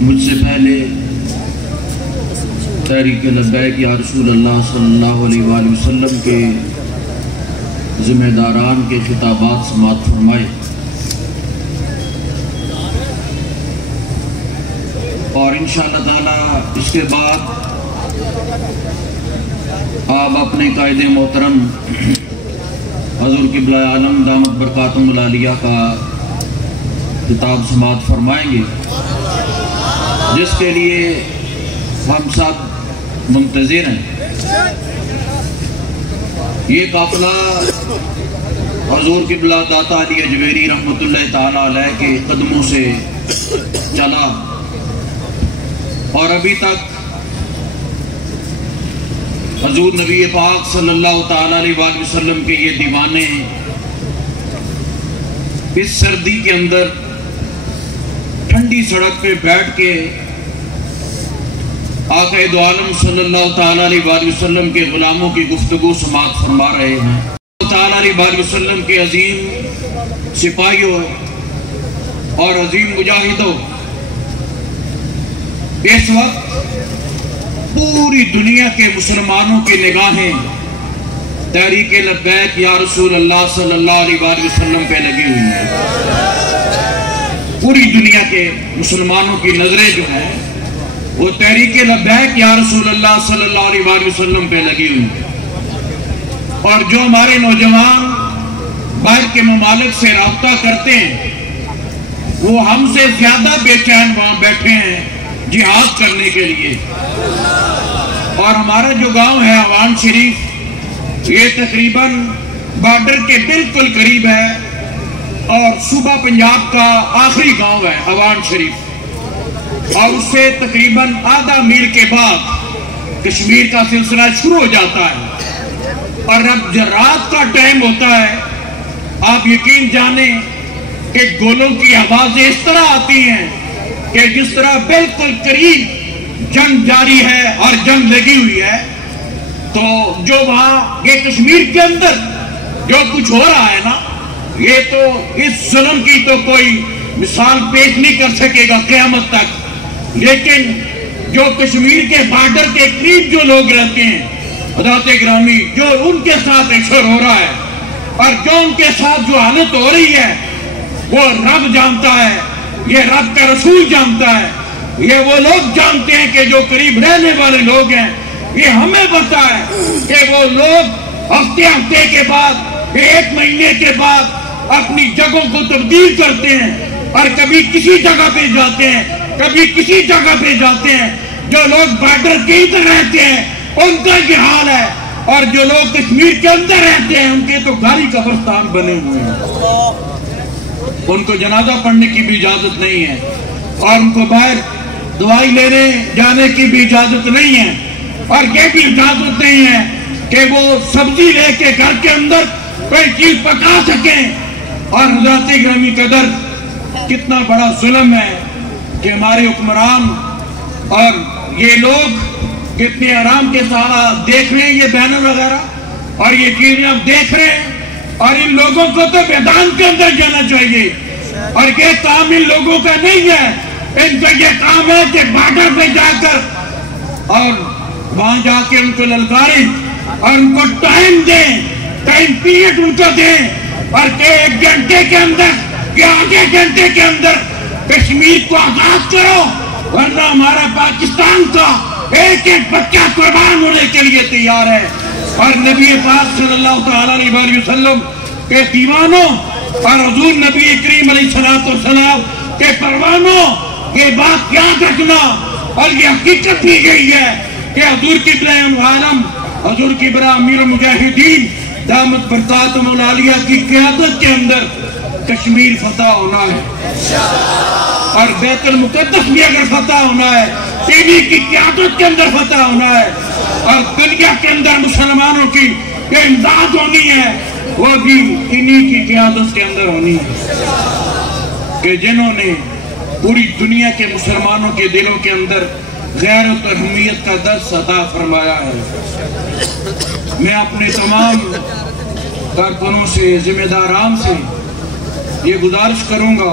مجھ سے پہلے تحریک لبیک یا رسول اللہ صلی اللہ علیہ وآلہ وسلم کے ذمہ داران کے خطابات سماعت فرمائے، اور انشاءاللہ تعالی اس کے بعد آپ اپنے قائد محترم حضور قبلہ عالم دامت برکاتہم العالیہ کا خطاب سماعت فرمائیں گے، جس کے لیے ہم سب منتظر ہیں۔ یہ قافلہ حضور قبلہ داتا علی اجویری رحمت اللہ تعالیٰ علیہ کے قدموں سے چلا، اور ابھی تک حضور نبی پاک صلی اللہ تعالیٰ علیہ وآلہ وسلم کے یہ دیوانے اس سردی کے اندر ٹھنڈی سڑک پہ بیٹھ کے آقا دو عالم صلی اللہ تعالیٰ علیہ وآلہ وسلم کے غلاموں کی گفتگو سماعت فرما رہے ہیں۔ تعالیٰ علیہ وآلہ وسلم کے عظیم سپاہیوں اور عظیم مجاہدوں، اس وقت پوری دنیا کے مسلمانوں کی نگاہیں تحریک لبیک یا رسول اللہ صلی اللہ علیہ وآلہ وسلم پہ لگی ہوئی ہیں۔ پوری دنیا کے مسلمانوں کی نظریں جو ہیں وہ تحریک لبیک یا رسول اللہ صلی اللہ علیہ وآلہ وسلم پہ لگی ہوئی ہیں، اور جو ہمارے نوجوان باہر کے ممالک سے رابطہ کرتے ہیں وہ ہم سے زیادہ بے چین وہاں بیٹھے ہیں جہاد کرنے کے لیے۔ اور ہمارا جو گاؤں ہے اوان شریف، یہ تقریباً بارڈر کے بالکل قریب ہے، اور صوبہ پنجاب کا آخری گاؤں ہے اوان شریف، اور اس سے تقریباً آدھا میل کے بعد کشمیر کا سلسلہ شروع ہو جاتا ہے۔ اور اب جب رات کا ٹائم ہوتا ہے، آپ یقین جانیں کہ گولوں کی آوازیں اس طرح آتی ہیں کہ جس طرح بالکل قریب جنگ جاری ہے اور جنگ لگی ہوئی ہے۔ تو جو وہاں یہ کشمیر کے اندر جو کچھ ہو رہا ہے نا، یہ تو اس ظلم کی تو کوئی مثال پیش نہیں کر سکے گا قیامت تک، لیکن جو کشمیر کے بارڈر کے قریب جو لوگ رہتے ہیں حضرات گرامی، جو ان کے ساتھ اکثر ہو رہا ہے اور جو ان کے ساتھ جو حالت ہو رہی ہے وہ رب جانتا ہے، یہ رب کا رسول جانتا ہے، یہ وہ لوگ جانتے ہیں کہ جو قریب رہنے والے لوگ ہیں۔ یہ ہمیں پتا ہے کہ وہ لوگ ہفتے کے بعد، ایک مہینے کے بعد اپنی جگہوں کو تبدیل کرتے ہیں، اور کبھی کسی جگہ پہ جاتے ہیں، کبھی کسی جگہ پہ جاتے ہیں۔ جو لوگ بارڈر کے ادھر رہتے ہیں ان کا یہ حال ہے، اور جو لوگ کشمیر کے اندر رہتے ہیں ان کے تو گھاری قبرستان بنے ہوئے ہیں، ان کو جنازہ پڑھنے کی بھی اجازت نہیں ہے، اور ان کو باہر دوائی لینے جانے کی بھی اجازت نہیں ہے، اور یہ بھی اجازت نہیں ہے کہ وہ سبزی لے کے گھر کے اندر کوئی چیز پکا سکیں۔ اور حضرات گرامی قدر، کتنا بڑا ظلم ہے کہ ہمارے حکمران اور یہ لوگ کتنے آرام کے ساتھ دیکھ رہے ہیں یہ بینر وغیرہ اور یہ چیزیں اب دیکھ رہے ہیں، اور ان لوگوں کو تو میدان کے اندر جانا چاہیے، اور یہ کام ان لوگوں کا نہیں ہے۔ ان کا یہ کام ہے کہ بارڈر پہ جا کر اور وہاں جا کے ان کو للکاریں، اور ان کو ٹائم دیں، ٹائم پیریڈ ان کو دیں، اور کہ 1 گھنٹے کے اندر یا آدھے گھنٹے کے اندر کشمیر کو آزاد کرو، ورنہ ہمارا پاکستان کا ایک ایک بچہ قربان ہونے کے لیے تیار ہے۔ اور نبی پاک صلی اللہ تعالیٰ علیہ وآلہ وسلم کے دیوانوں اور حضور نبی کریم علیہ السلام کے پروانوں، یہ بات یاد رکھنا، اور یہ حقیقت بھی یہی ہے کہ حضور قبلہ عالم، حضور قبلہ امیر المجاہدین دامت برکاتہم العالیہ کی قیادت کے اندر کشمیر فتح ہونا ہے، اور بیت المقدس بھی اگر فتح ہونا ہے، ٹی وی کی قیادت کے اندر فتح ہونا ہے، اور دنیا کے اندر مسلمانوں کی جو امداد ہونی ہے وہ بھی انہی کی قیادت کے اندر ہونی ہے، کہ جنہوں نے پوری دنیا کے مسلمانوں کے دلوں کے اندر غیرت اور حمیت کا درس عطا فرمایا ہے۔ میں اپنے تمام کارکنوں سے، ذمہ داران سے یہ گزارش کروں گا